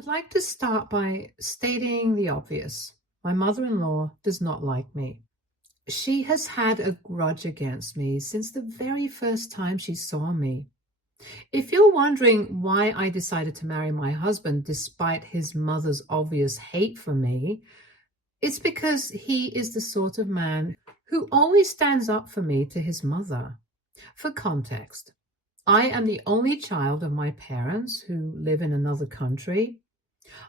would like to start by stating the obvious. My mother-in-law does not like me. She has had a grudge against me since the very first time she saw me. If you're wondering why I decided to marry my husband despite his mother's obvious hate for me, it's because he is the sort of man who always stands up for me to his mother. For context, I am the only child of my parents who live in another country.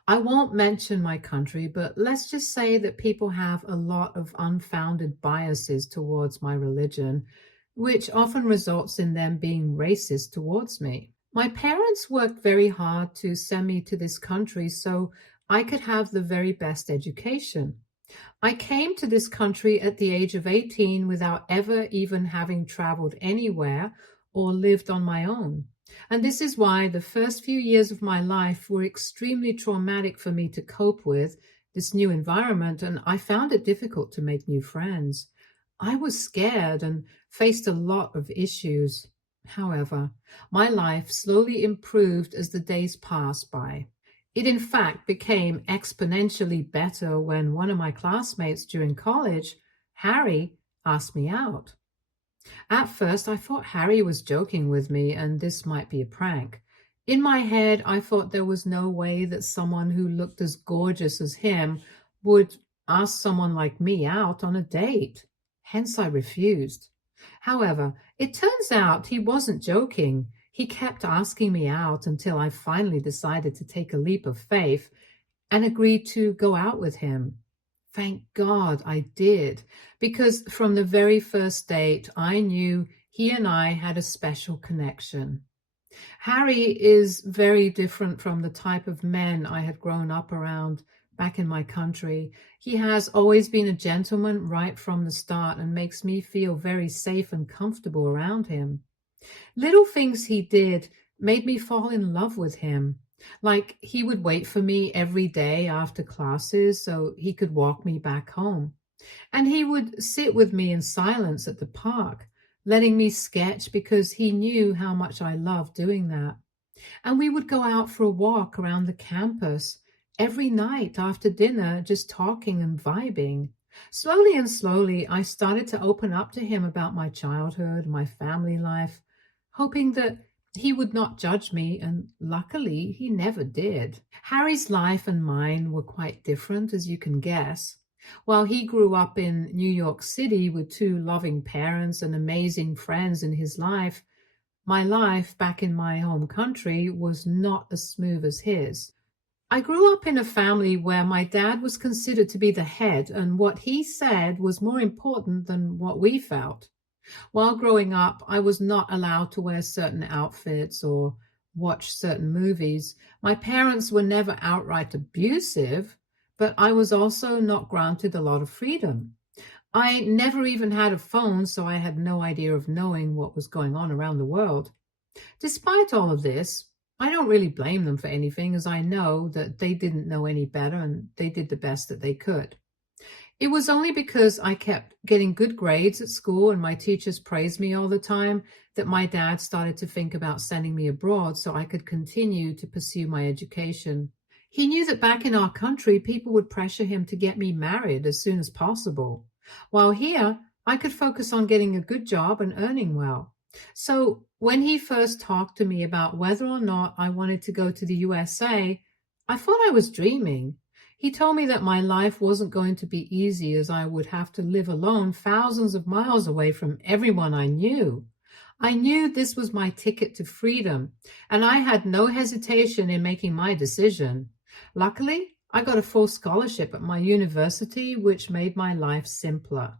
I won't mention my country, but let's just say that people have a lot of unfounded biases towards my religion, which often results in them being racist towards me. My parents worked very hard to send me to this country so I could have the very best education. I came to this country at the age of 18 without ever even having traveled anywhere or lived on my own. And this is why the first few years of my life were extremely traumatic for me to cope with this new environment, and I found it difficult to make new friends. I was scared and faced a lot of issues. However, my life slowly improved as the days passed by. It in fact became exponentially better when one of my classmates during college, Harry, asked me out. At first, I thought Harry was joking with me and this might be a prank. In my head, I thought there was no way that someone who looked as gorgeous as him would ask someone like me out on a date. Hence, I refused. However, it turns out he wasn't joking. He kept asking me out until I finally decided to take a leap of faith and agreed to go out with him. Thank God I did, because from the very first date, I knew he and I had a special connection. Harry is very different from the type of men I had grown up around back in my country. He has always been a gentleman right from the start and makes me feel very safe and comfortable around him. Little things he did made me fall in love with him. Like he would wait for me every day after classes so he could walk me back home. And he would sit with me in silence at the park, letting me sketch because he knew how much I loved doing that. And we would go out for a walk around the campus every night after dinner, just talking and vibing. Slowly and slowly, I started to open up to him about my childhood, my family life, hoping that he would not judge me, and luckily he never did. Harry's life and mine were quite different, as you can guess. While he grew up in New York City with two loving parents and amazing friends in his life, my life back in my home country was not as smooth as his. I grew up in a family where my dad was considered to be the head, and what he said was more important than what we felt. While growing up, I was not allowed to wear certain outfits or watch certain movies. My parents were never outright abusive, but I was also not granted a lot of freedom. I never even had a phone, so I had no idea of knowing what was going on around the world. Despite all of this, I don't really blame them for anything, as I know that they didn't know any better and they did the best that they could. It was only because I kept getting good grades at school and my teachers praised me all the time that my dad started to think about sending me abroad so I could continue to pursue my education. He knew that back in our country, people would pressure him to get me married as soon as possible, while here I could focus on getting a good job and earning well. So when he first talked to me about whether or not I wanted to go to the USA, I thought I was dreaming. He told me that my life wasn't going to be easy, as I would have to live alone thousands of miles away from everyone I knew. I knew this was my ticket to freedom, and I had no hesitation in making my decision. Luckily, I got a full scholarship at my university, which made my life simpler.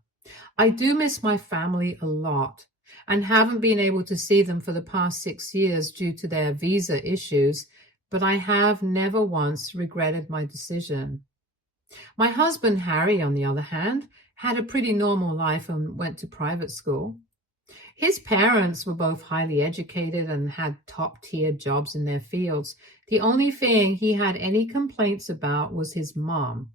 I do miss my family a lot and haven't been able to see them for the past 6 years due to their visa issues, but I have never once regretted my decision. My husband, Harry, on the other hand, had a pretty normal life and went to private school. His parents were both highly educated and had top-tier jobs in their fields. The only thing he had any complaints about was his mom.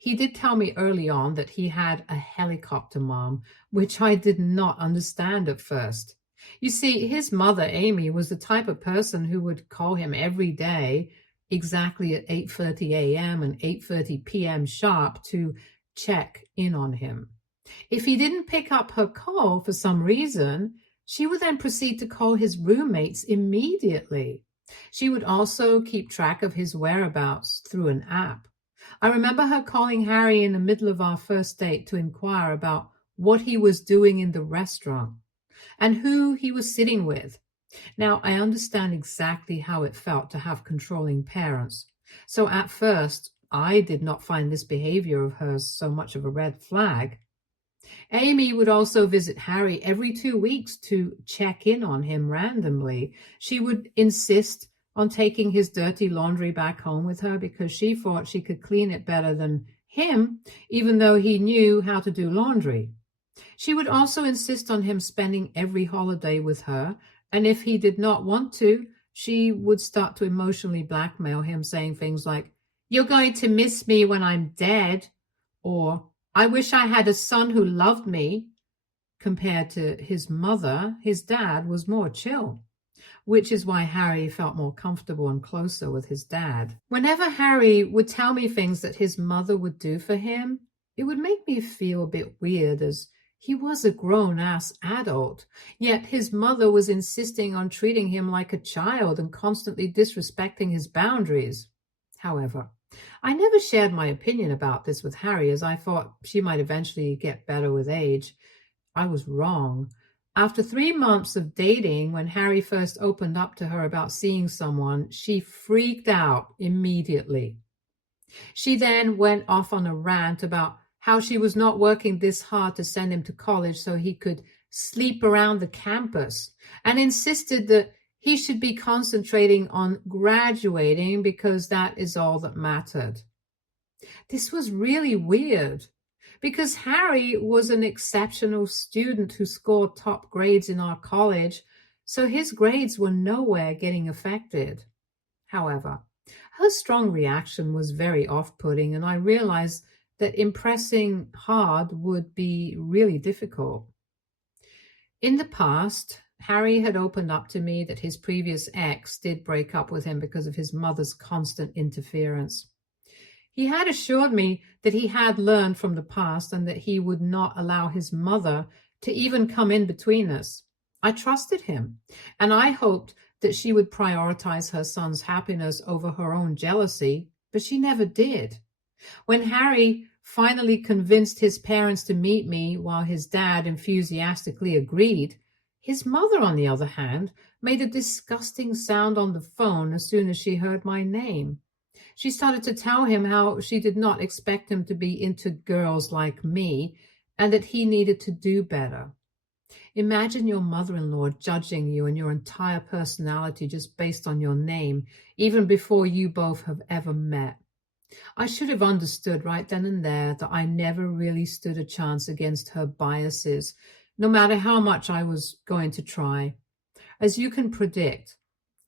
He did tell me early on that he had a helicopter mom, which I did not understand at first. You see, his mother, Amy, was the type of person who would call him every day, exactly at 8:30 a.m. and 8:30 p.m. sharp to check in on him. If he didn't pick up her call for some reason, she would then proceed to call his roommates immediately. She would also keep track of his whereabouts through an app. I remember her calling Harry in the middle of our first date to inquire about what he was doing in the restaurant and who he was sitting with. Now, I understand exactly how it felt to have controlling parents. So at first, I did not find this behavior of hers so much of a red flag. Amy would also visit Harry every 2 weeks to check in on him randomly. She would insist on taking his dirty laundry back home with her because she thought she could clean it better than him, even though he knew how to do laundry. She would also insist on him spending every holiday with her, and if he did not want to, she would start to emotionally blackmail him, saying things like, "You're going to miss me when I'm dead," or "I wish I had a son who loved me." Compared to his mother, his dad was more chill, which is why Harry felt more comfortable and closer with his dad. Whenever Harry would tell me things that his mother would do for him, it would make me feel a bit weird, as he was a grown-ass adult, yet his mother was insisting on treating him like a child and constantly disrespecting his boundaries. However, I never shared my opinion about this with Harry, as I thought she might eventually get better with age. I was wrong. After 3 months of dating, when Harry first opened up to her about seeing someone, she freaked out immediately. She then went off on a rant about how she was not working this hard to send him to college so he could sleep around the campus, and insisted that he should be concentrating on graduating because that is all that mattered. This was really weird because Harry was an exceptional student who scored top grades in our college, so his grades were nowhere getting affected. However, her strong reaction was very off-putting, and I realized that impressing hard would be really difficult. In the past, Harry had opened up to me that his previous ex did break up with him because of his mother's constant interference. He had assured me that he had learned from the past and that he would not allow his mother to even come in between us. I trusted him, and I hoped that she would prioritize her son's happiness over her own jealousy, but she never did. When Harry finally convinced his parents to meet me while his dad enthusiastically agreed, his mother, on the other hand, made a disgusting sound on the phone as soon as she heard my name. She started to tell him how she did not expect him to be into girls like me and that he needed to do better. Imagine your mother-in-law judging you and your entire personality just based on your name, even before you both have ever met. I should have understood right then and there that I never really stood a chance against her biases, no matter how much I was going to try. As you can predict,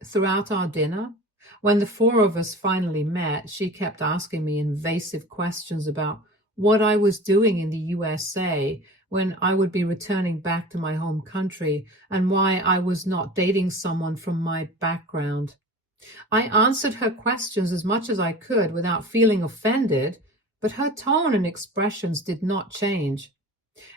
throughout our dinner, when the four of us finally met, she kept asking me invasive questions about what I was doing in the USA when I would be returning back to my home country, and why I was not dating someone from my background. I answered her questions as much as I could without feeling offended, but her tone and expressions did not change.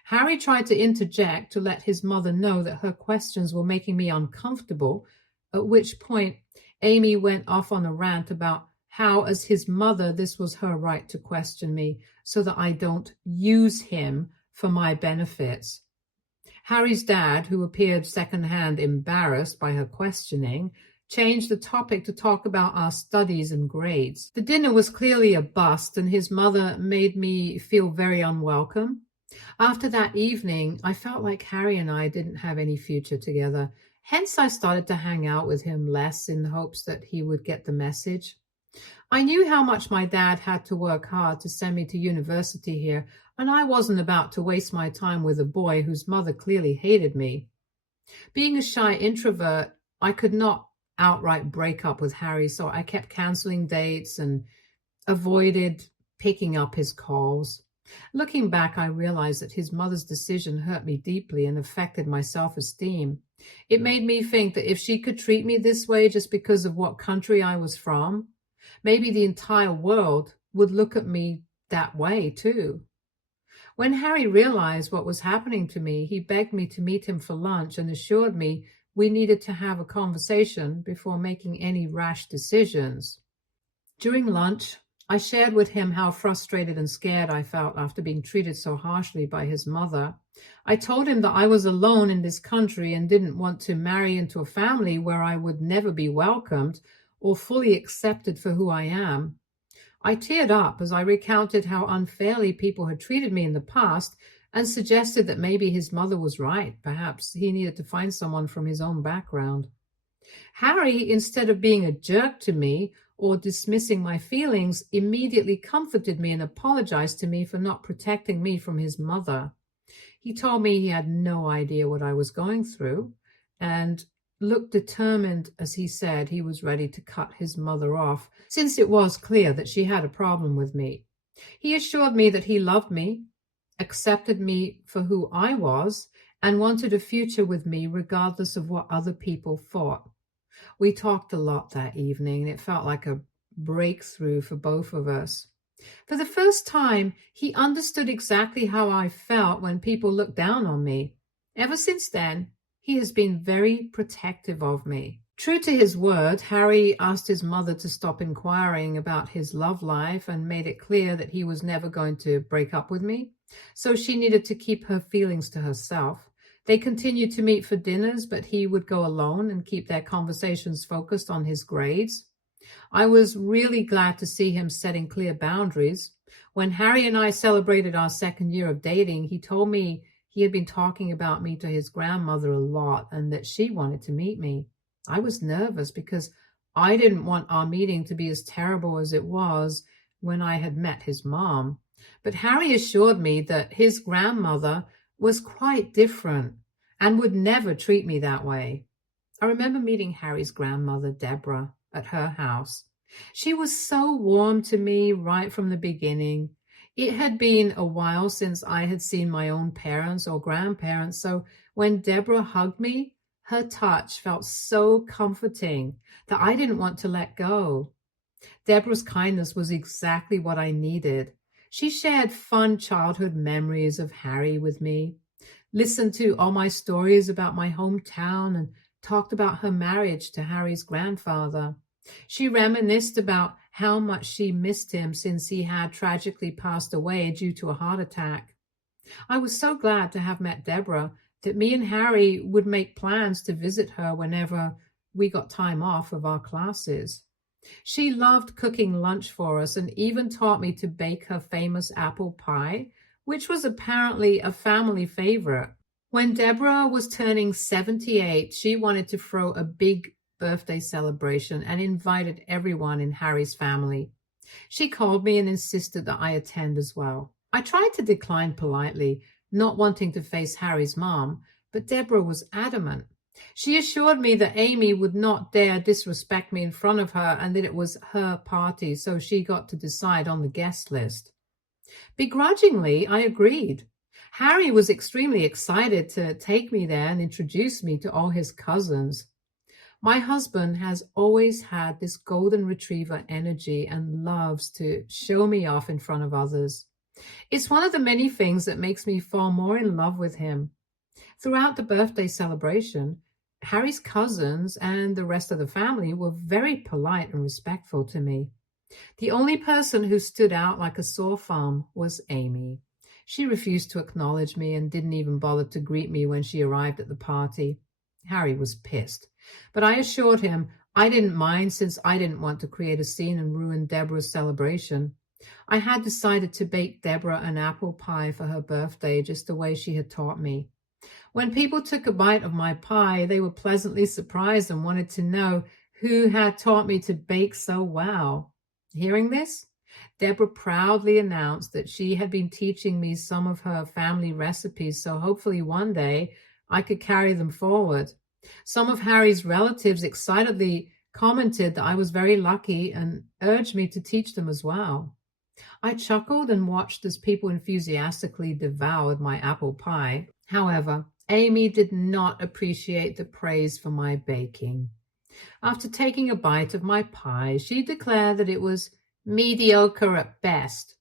Harry tried to interject to let his mother know that her questions were making me uncomfortable, at which point Amy went off on a rant about how, as his mother, this was her right to question me so that I don't use him for my benefits. Harry's dad, who appeared secondhand embarrassed by her questioning, changed the topic to talk about our studies and grades. The dinner was clearly a bust, and his mother made me feel very unwelcome. After that evening, I felt like Harry and I didn't have any future together. Hence, I started to hang out with him less in hopes that he would get the message. I knew how much my dad had to work hard to send me to university here, and I wasn't about to waste my time with a boy whose mother clearly hated me. Being a shy introvert, I could not outright break up with Harry, so I kept canceling dates and avoided picking up his calls. Looking back, I realized that his mother's decision hurt me deeply and affected my self-esteem. It made me think that if she could treat me this way just because of what country I was from, Maybe the entire world would look at me that way too. When Harry realized what was happening to me, he begged me to meet him for lunch and assured me we needed to have a conversation before making any rash decisions. During lunch, I shared with him how frustrated and scared I felt after being treated so harshly by his mother. I told him that I was alone in this country and didn't want to marry into a family where I would never be welcomed or fully accepted for who I am. I teared up as I recounted how unfairly people had treated me in the past and suggested that maybe his mother was right. Perhaps he needed to find someone from his own background. Harry, instead of being a jerk to me or dismissing my feelings, immediately comforted me and apologized to me for not protecting me from his mother. He told me he had no idea what I was going through and looked determined as he said he was ready to cut his mother off, since it was clear that she had a problem with me. He assured me that he loved me, accepted me for who I was, and wanted a future with me regardless of what other people thought. We talked a lot that evening, and it felt like a breakthrough for both of us. For the first time, he understood exactly how I felt when people looked down on me. Ever since then, he has been very protective of me. True to his word, Harry asked his mother to stop inquiring about his love life and made it clear that he was never going to break up with me, so she needed to keep her feelings to herself. They continued to meet for dinners, but he would go alone and keep their conversations focused on his grades. I was really glad to see him setting clear boundaries. When Harry and I celebrated our second year of dating, he told me he had been talking about me to his grandmother a lot and that she wanted to meet me. I was nervous because I didn't want our meeting to be as terrible as it was when I had met his mom. But Harry assured me that his grandmother was quite different and would never treat me that way. I remember meeting Harry's grandmother, Deborah, at her house. She was so warm to me right from the beginning. It had been a while since I had seen my own parents or grandparents, so when Deborah hugged me, her touch felt so comforting that I didn't want to let go. Deborah's kindness was exactly what I needed. She shared fun childhood memories of Harry with me, listened to all my stories about my hometown, and talked about her marriage to Harry's grandfather. She reminisced about how much she missed him since he had tragically passed away due to a heart attack. I was so glad to have met Deborah that me and Harry would make plans to visit her whenever we got time off of our classes. She loved cooking lunch for us and even taught me to bake her famous apple pie, which was apparently a family favorite. When Deborah was turning 78, she wanted to throw a big birthday celebration and invited everyone in Harry's family. She called me and insisted that I attend as well. I tried to decline politely, not wanting to face Harry's mom, but Deborah was adamant. She assured me that Amy would not dare disrespect me in front of her and that it was her party, so she got to decide on the guest list. Begrudgingly, I agreed. Harry was extremely excited to take me there and introduce me to all his cousins. My husband has always had this golden retriever energy and loves to show me off in front of others. It's one of the many things that makes me fall more in love with him. Throughout the birthday celebration, Harry's cousins and the rest of the family were very polite and respectful to me. The only person who stood out like a sore thumb was Amy. She refused to acknowledge me and didn't even bother to greet me when she arrived at the party. Harry was pissed, but I assured him I didn't mind since I didn't want to create a scene and ruin Deborah's celebration. I had decided to bake Deborah an apple pie for her birthday just the way she had taught me. When people took a bite of my pie, they were pleasantly surprised and wanted to know who had taught me to bake so well. Hearing this, Deborah proudly announced that she had been teaching me some of her family recipes, so hopefully one day I could carry them forward. Some of Harry's relatives excitedly commented that I was very lucky and urged me to teach them as well. I chuckled and watched as people enthusiastically devoured my apple pie. However, Amy did not appreciate the praise for my baking. After taking a bite of my pie, she declared that it was mediocre at best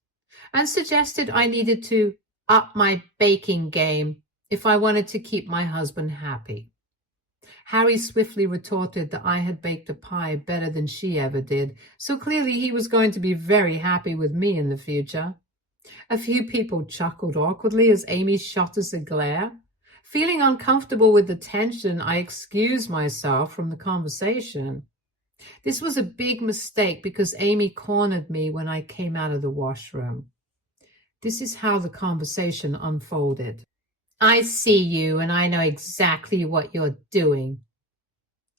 and suggested I needed to up my baking game if I wanted to keep my husband happy. Harry swiftly retorted that I had baked a pie better than she ever did, so clearly he was going to be very happy with me in the future. A few people chuckled awkwardly as Amy shot us a glare. Feeling uncomfortable with the tension, I excused myself from the conversation. This was a big mistake because Amy cornered me when I came out of the washroom. This is how the conversation unfolded. I see you and I know exactly what you're doing.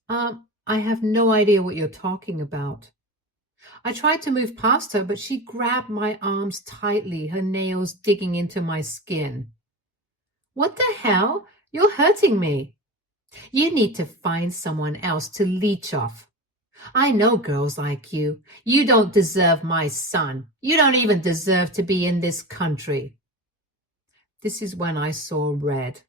I have no idea what you're talking about. I tried to move past her, but she grabbed my arms tightly, her nails digging into my skin. What the hell? You're hurting me. You need to find someone else to leech off. I know girls like you. You don't deserve my son. You don't even deserve to be in this country. This is when I saw red.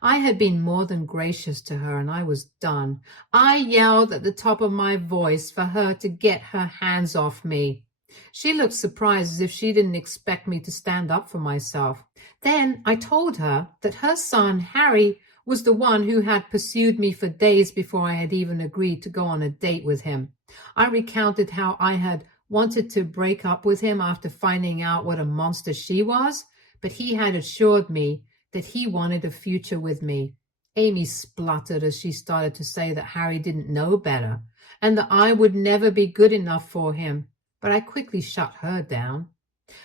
I had been more than gracious to her, and I was done. I yelled at the top of my voice for her to get her hands off me. She looked surprised as if she didn't expect me to stand up for myself. Then I told her that her son, Harry, was the one who had pursued me for days before I had even agreed to go on a date with him. I recounted how I had wanted to break up with him after finding out what a monster she was, but he had assured me that he wanted a future with me. Amy spluttered as she started to say that Harry didn't know better and that I would never be good enough for him, but I quickly shut her down.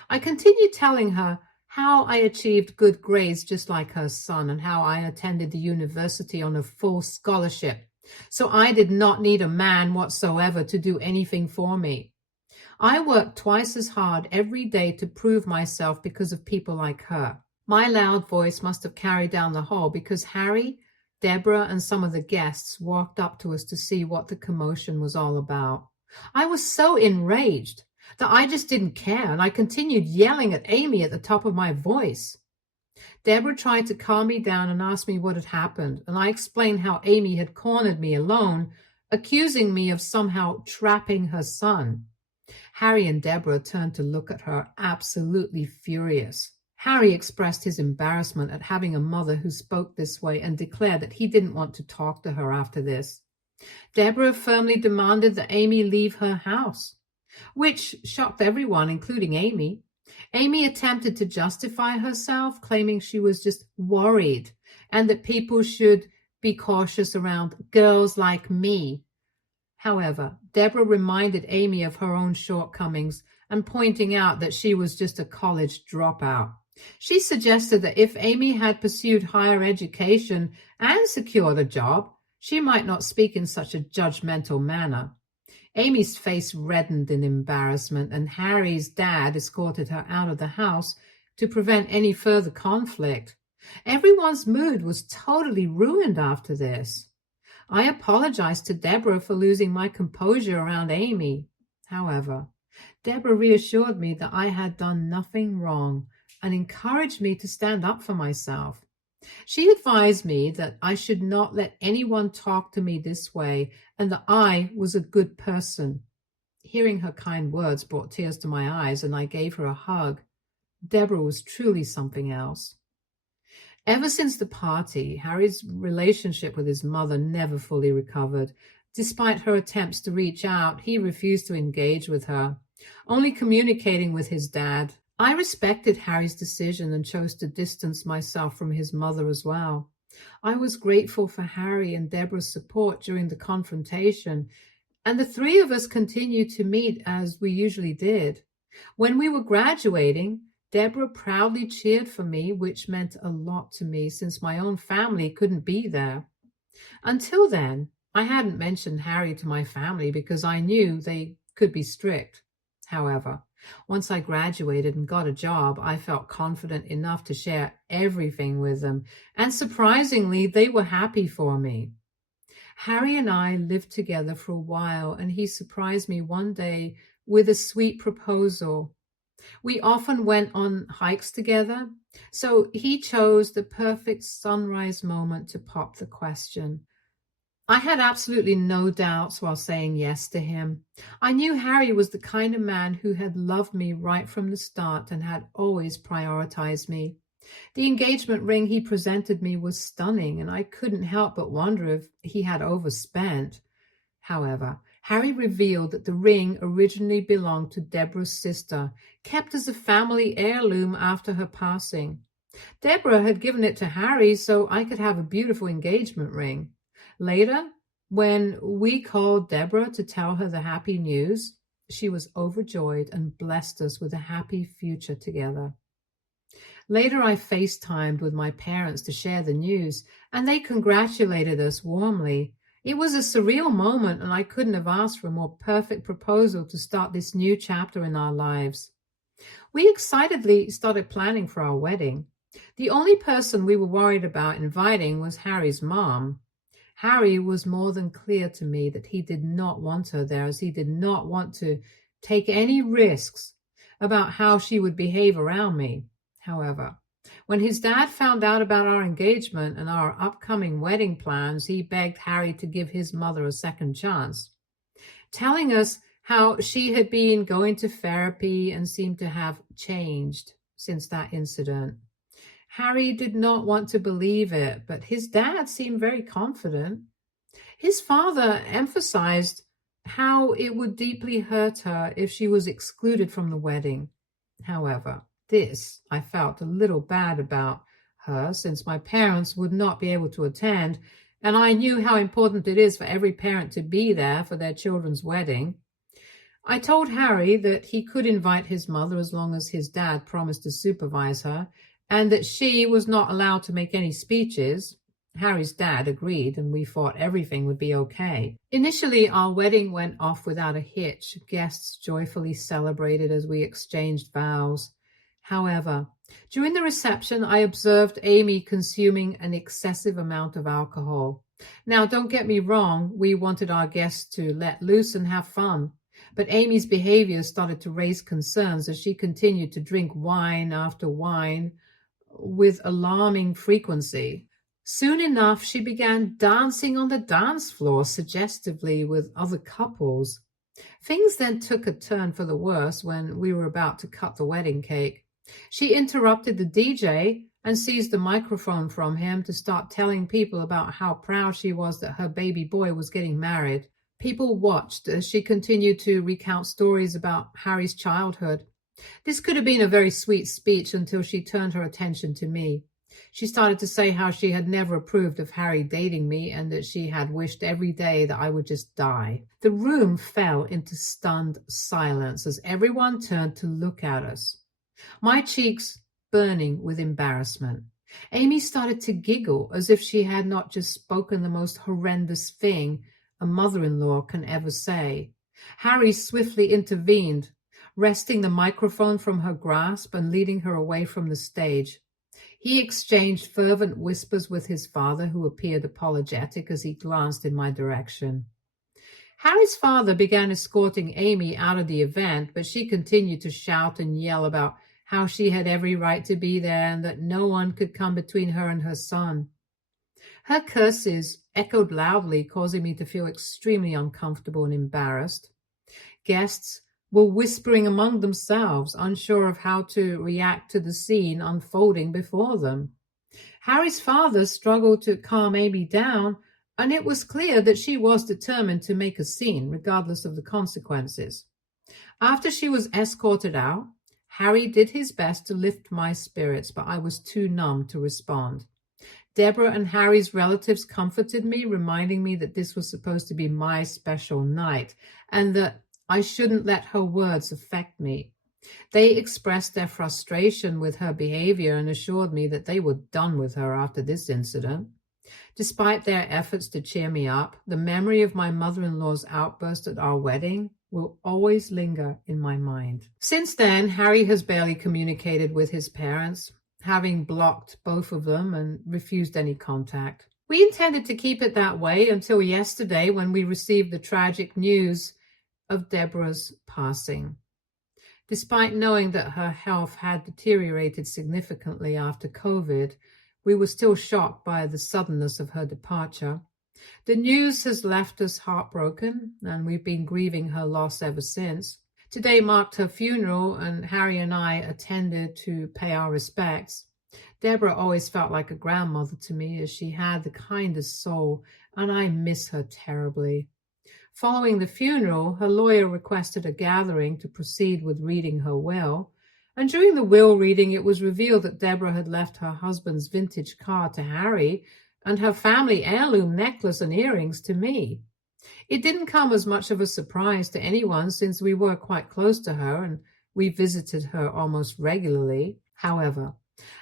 I continued telling her how I achieved good grades just like her son and how I attended the university on a full scholarship, so I did not need a man whatsoever to do anything for me. I worked twice as hard every day to prove myself because of people like her. My loud voice must have carried down the hall because Harry, Deborah, and some of the guests walked up to us to see what the commotion was all about. I was so enraged that I just didn't care, and I continued yelling at Amy at the top of my voice. Deborah tried to calm me down and asked me what had happened, and I explained how Amy had cornered me alone, accusing me of somehow trapping her son. Harry and Deborah turned to look at her, absolutely furious. Harry expressed his embarrassment at having a mother who spoke this way and declared that he didn't want to talk to her after this. Deborah firmly demanded that Amy leave her house, which shocked everyone, including Amy. Amy attempted to justify herself, claiming she was just worried and that people should be cautious around girls like me. However, Deborah reminded Amy of her own shortcomings and pointing out that she was just a college dropout. She suggested that if Amy had pursued higher education and secured a job, she might not speak in such a judgmental manner. Amy's face reddened in embarrassment, and Harry's dad escorted her out of the house to prevent any further conflict. Everyone's mood was totally ruined after this. I apologized to Deborah for losing my composure around Amy. However, Deborah reassured me that I had done nothing wrong and encouraged me to stand up for myself. She advised me that I should not let anyone talk to me this way and that I was a good person. Hearing her kind words brought tears to my eyes, and I gave her a hug. Deborah was truly something else. Ever since the party, Harry's relationship with his mother never fully recovered. Despite her attempts to reach out, he refused to engage with her, only communicating with his dad. I respected Harry's decision and chose to distance myself from his mother as well. I was grateful for Harry and Deborah's support during the confrontation, and the three of us continued to meet as we usually did. When we were graduating, Deborah proudly cheered for me, which meant a lot to me since my own family couldn't be there. Until then, I hadn't mentioned Harry to my family because I knew they could be strict. However, once I graduated and got a job, I felt confident enough to share everything with them, and surprisingly, they were happy for me. Harry and I lived together for a while, and he surprised me one day with a sweet proposal. We often went on hikes together, so he chose the perfect sunrise moment to pop the question. I had absolutely no doubts while saying yes to him. I knew Harry was the kind of man who had loved me right from the start and had always prioritized me. The engagement ring he presented me was stunning, and I couldn't help but wonder if he had overspent. However, Harry revealed that the ring originally belonged to Deborah's sister, kept as a family heirloom after her passing. Deborah had given it to Harry so I could have a beautiful engagement ring. Later, when we called Deborah to tell her the happy news, she was overjoyed and blessed us with a happy future together. Later, I FaceTimed with my parents to share the news, and they congratulated us warmly. It was a surreal moment, and I couldn't have asked for a more perfect proposal to start this new chapter in our lives. We excitedly started planning for our wedding. The only person we were worried about inviting was Harry's mom. Harry was more than clear to me that he did not want her there, as he did not want to take any risks about how she would behave around me. However, when his dad found out about our engagement and our upcoming wedding plans, he begged Harry to give his mother a second chance, telling us how she had been going to therapy and seemed to have changed since that incident. Harry did not want to believe it, but his dad seemed very confident. His father emphasized how it would deeply hurt her if she was excluded from the wedding. However, this I felt a little bad about her, since my parents would not be able to attend, and I knew how important it is for every parent to be there for their children's wedding. I told Harry that he could invite his mother as long as his dad promised to supervise her, and that she was not allowed to make any speeches. Harry's dad agreed, and we thought everything would be okay. Initially, our wedding went off without a hitch. Guests joyfully celebrated as we exchanged vows. However, during the reception, I observed Amy consuming an excessive amount of alcohol. Now, don't get me wrong, we wanted our guests to let loose and have fun. But Amy's behavior started to raise concerns as she continued to drink wine after wine with alarming frequency. Soon enough, she began dancing on the dance floor suggestively with other couples. Things then took a turn for the worse when we were about to cut the wedding cake. She interrupted the DJ and seized the microphone from him to start telling people about how proud she was that her baby boy was getting married. People watched as she continued to recount stories about Harry's childhood. This could have been a very sweet speech until she turned her attention to me. She started to say how she had never approved of Harry dating me and that she had wished every day that I would just die. The room fell into stunned silence as everyone turned to look at us, my cheeks burning with embarrassment. Amy started to giggle as if she had not just spoken the most horrendous thing a mother-in-law can ever say. Harry swiftly intervened, wresting the microphone from her grasp and leading her away from the stage. He exchanged fervent whispers with his father, who appeared apologetic as he glanced in my direction. Harry's father began escorting Amy out of the event, but she continued to shout and yell about how she had every right to be there and that no one could come between her and her son. Her curses echoed loudly, causing me to feel extremely uncomfortable and embarrassed. Guests were whispering among themselves, unsure of how to react to the scene unfolding before them. Harry's father struggled to calm Amy down, and it was clear that she was determined to make a scene, regardless of the consequences. After she was escorted out, Harry did his best to lift my spirits, but I was too numb to respond. Deborah and Harry's relatives comforted me, reminding me that this was supposed to be my special night, and that I shouldn't let her words affect me. They expressed their frustration with her behavior and assured me that they were done with her after this incident. Despite their efforts to cheer me up, the memory of my mother-in-law's outburst at our wedding will always linger in my mind. Since then, Harry has barely communicated with his parents, having blocked both of them and refused any contact. We intended to keep it that way until yesterday, when we received the tragic news of Deborah's passing. Despite knowing that her health had deteriorated significantly after COVID, we were still shocked by the suddenness of her departure. The news has left us heartbroken, and we've been grieving her loss ever since. Today marked her funeral, and Harry and I attended to pay our respects. Deborah always felt like a grandmother to me, as she had the kindest soul, and I miss her terribly. Following the funeral, her lawyer requested a gathering to proceed with reading her will, and during the will reading, it was revealed that Deborah had left her husband's vintage car to Harry and her family heirloom necklace and earrings to me. It didn't come as much of a surprise to anyone, since we were quite close to her and we visited her almost regularly. However,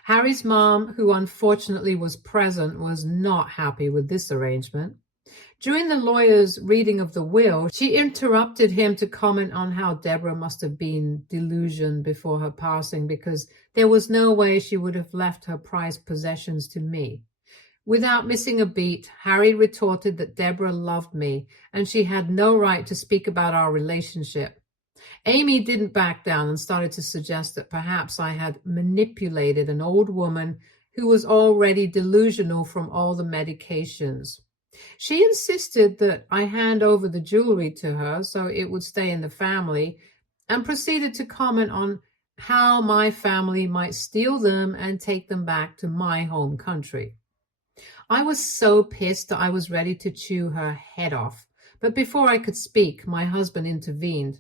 Harry's mom, who unfortunately was present, was not happy with this arrangement. During the lawyer's reading of the will, she interrupted him to comment on how Deborah must have been delusioned before her passing, because there was no way she would have left her prized possessions to me. Without missing a beat, Harry retorted that Deborah loved me and she had no right to speak about our relationship. Amy didn't back down and started to suggest that perhaps I had manipulated an old woman who was already delusional from all the medications. She insisted that I hand over the jewelry to her so it would stay in the family, and proceeded to comment on how my family might steal them and take them back to my home country. I was so pissed that I was ready to chew her head off, but before I could speak, my husband intervened.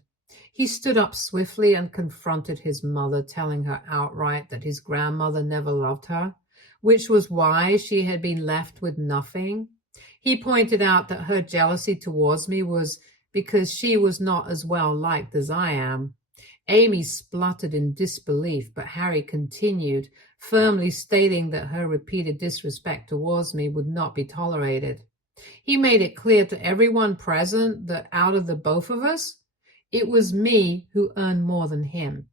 He stood up swiftly and confronted his mother, telling her outright that his grandmother never loved her, which was why she had been left with nothing. He pointed out that her jealousy towards me was because she was not as well liked as I am. Amy spluttered in disbelief, but Harry continued, firmly stating that her repeated disrespect towards me would not be tolerated. He made it clear to everyone present that out of the both of us, it was me who earned more than him.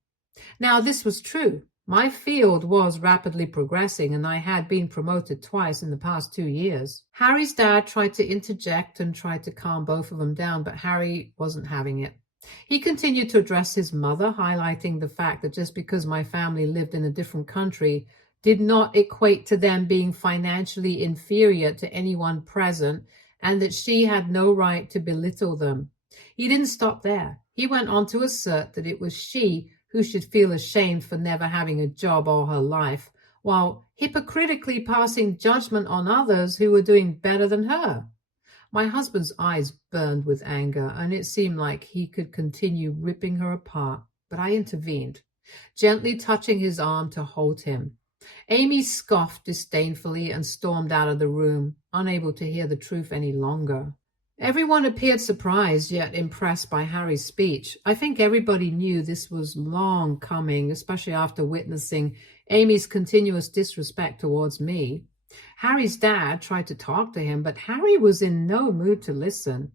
Now, this was true. My field was rapidly progressing, and I had been promoted twice in the past 2 years. Harry's dad tried to interject and tried to calm both of them down, but Harry wasn't having it. He continued to address his mother, highlighting the fact that just because my family lived in a different country did not equate to them being financially inferior to anyone present, and that she had no right to belittle them. He didn't stop there. He went on to assert that it was she who should feel ashamed for never having a job all her life, while hypocritically passing judgment on others who were doing better than her. My husband's eyes burned with anger, and it seemed like he could continue ripping her apart, but I intervened, gently touching his arm to hold him. Amy scoffed disdainfully and stormed out of the room, unable to hear the truth any longer. Everyone appeared surprised yet impressed by Harry's speech. I think everybody knew this was long coming, especially after witnessing Amy's continuous disrespect towards me. Harry's dad tried to talk to him, but Harry was in no mood to listen.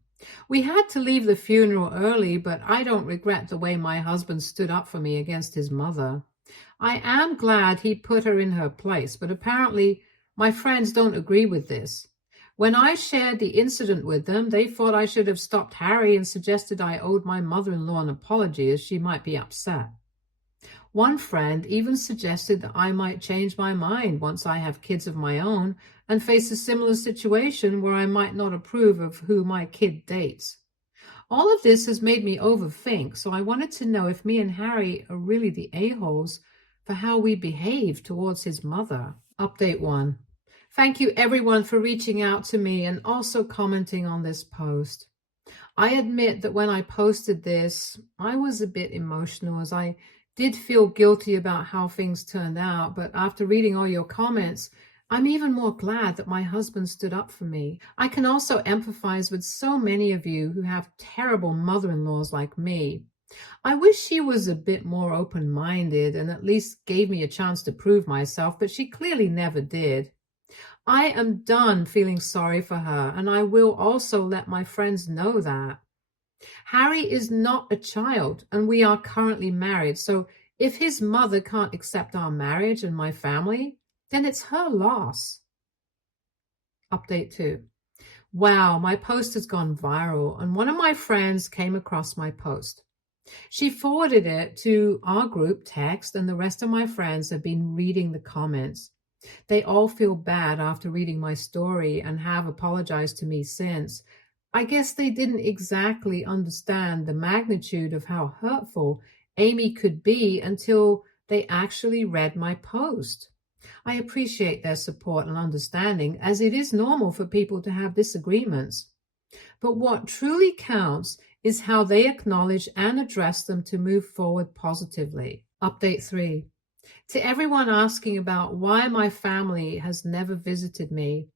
We had to leave the funeral early, but I don't regret the way my husband stood up for me against his mother. I am glad he put her in her place, but apparently my friends don't agree with this. When I shared the incident with them, they thought I should have stopped Harry and suggested I owed my mother-in-law an apology, as she might be upset. One friend even suggested that I might change my mind once I have kids of my own and face a similar situation where I might not approve of who my kid dates. All of this has made me overthink, so I wanted to know if me and Harry are really the a-holes for how we behave towards his mother. Update 1. Thank you everyone for reaching out to me and also commenting on this post. I admit that when I posted this, I was a bit emotional, as I did feel guilty about how things turned out, but after reading all your comments, I'm even more glad that my husband stood up for me. I can also empathize with so many of you who have terrible mother-in-laws like me. I wish she was a bit more open-minded and at least gave me a chance to prove myself, but she clearly never did. I am done feeling sorry for her, and I will also let my friends know that. Harry is not a child, and we are currently married, so if his mother can't accept our marriage and my family, then it's her loss. Update 2. Wow, my post has gone viral, and one of my friends came across my post. She forwarded it to our group text, and the rest of my friends have been reading the comments. They all feel bad after reading my story and have apologized to me since. I guess they didn't exactly understand the magnitude of how hurtful Amy could be until they actually read my post. I appreciate their support and understanding, as it is normal for people to have disagreements. But what truly counts is how they acknowledge and address them to move forward positively. Update 3. To everyone asking about why my family has never visited me,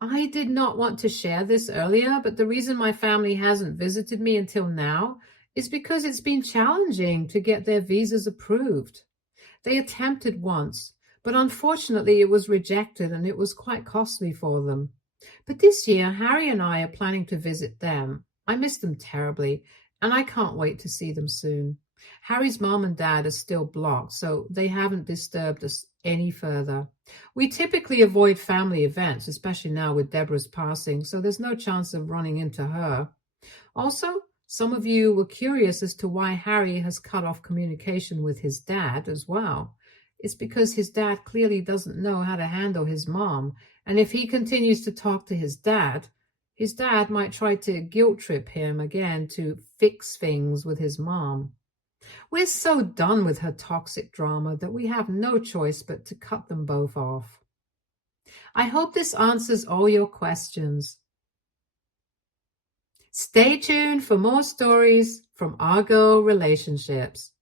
I did not want to share this earlier, but the reason my family hasn't visited me until now is because it's been challenging to get their visas approved. They attempted once, but unfortunately it was rejected and it was quite costly for them. But this year, Harry and I are planning to visit them. I miss them terribly, and I can't wait to see them soon. Harry's mom and dad are still blocked, so they haven't disturbed us any further. We typically avoid family events, especially now with Deborah's passing, so there's no chance of running into her. Also, some of you were curious as to why Harry has cut off communication with his dad as well. It's because his dad clearly doesn't know how to handle his mom, and if he continues to talk to his dad might try to guilt trip him again to fix things with his mom. We're so done with her toxic drama that we have no choice but to cut them both off. I hope this answers all your questions. Stay tuned for more stories from Argo Relationships.